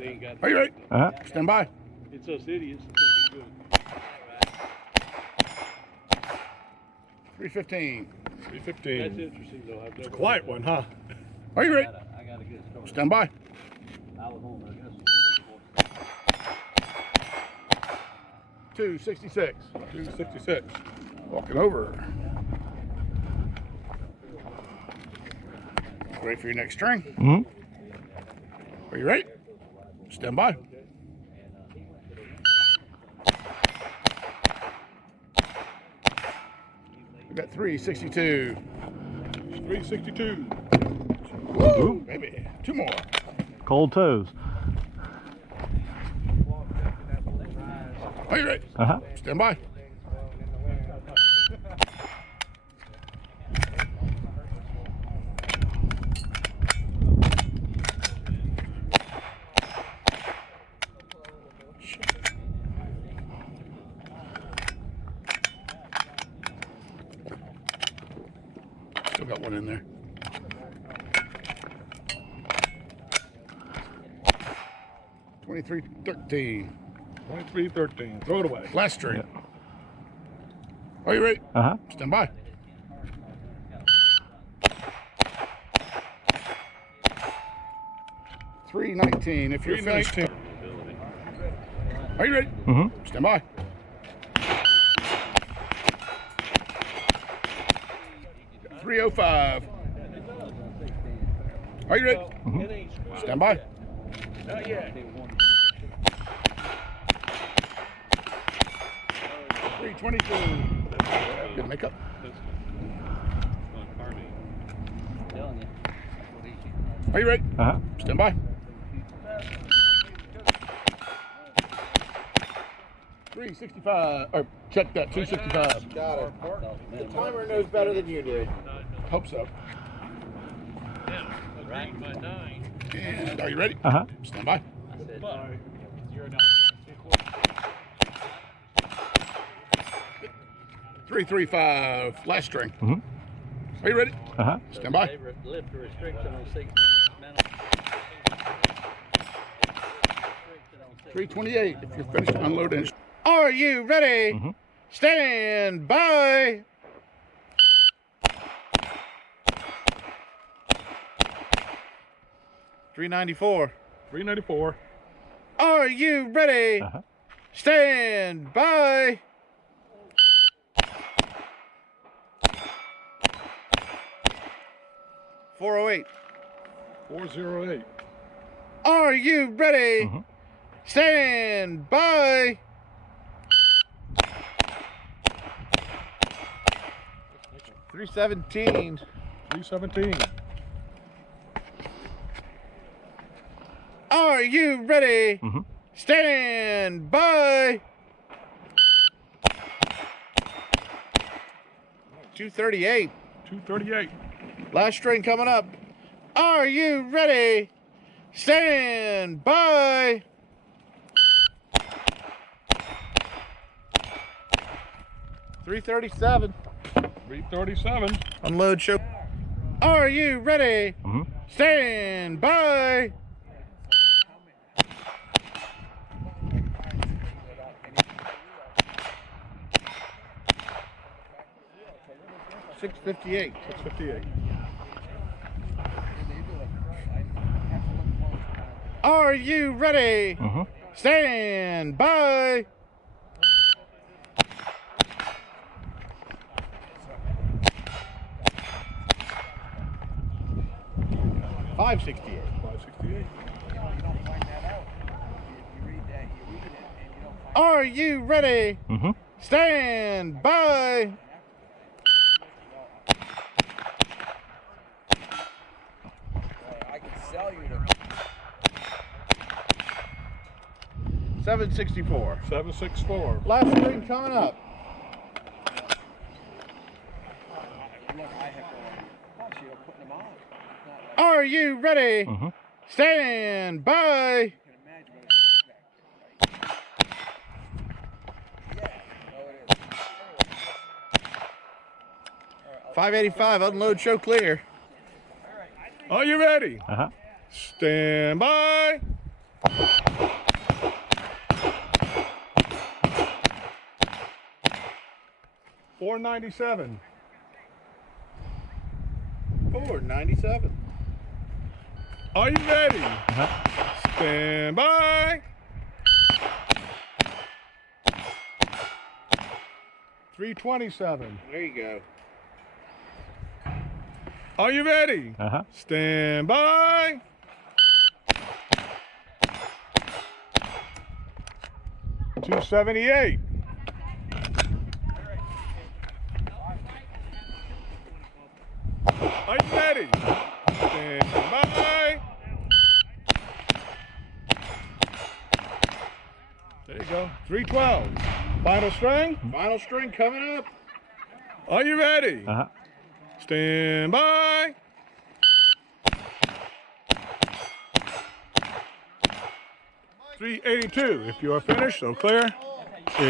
They ain't got. Are you ready? Stand by. It's us idiots that think it's good. 315. 315. That's interesting though. I've never. It's a quiet one, huh? Are you ready? I got a good story. Stand by. I was on there. 266. 266. Walking over. Ready for your next string? Are you ready? Stand by. We got 362. 362. Woo, baby. Two more. Cold toes. Are you ready? Stand by. Still got one in there. $23.13. 2313. Throw it away. Last string. Are you ready? Stand by. $3.19. If you're finished. Are you ready? Stand by. $3.05. Are you ready? Stand by. Not yet. 322. Good makeup. Are you ready? Stand by. 365. Or check that. 265. Got it. The timer knows better than you do. Hope so. Now, agreed by 9. And are you ready? Stand by. But 335. Last string. Are you ready? Stand by. They lift the restriction on 16-inch minimum. 328. If you're finished unloading. Are you ready? Stand by. $3.94. 394. Are you ready? Stand by. $4.08. 408. Are you ready? Stand by. $3.17. 317. Are you ready? Stand by. $2.38. 238. Last string coming up. Are you ready? Stand by. $3.37. 337. Unload show. Are you ready? Stand by. $6.58. 658. Are you ready? Stand by. $5.68. 568. Are you ready? Stand by. I can sell you to. $7.64. 764. Last string coming up. Are you ready? Stand by. $5.85. Unload, show clear. Are you ready? Stand by. $497. 497. Are you ready? Uh-huh. Stand by. 327. There you go. Are you ready? Uh-huh. Stand by. 278. Are you ready? Stand by. There you go. 312. Final string. Final string coming up. Are you ready? Uh-huh. Stand by. 382. If you are finished, so clear.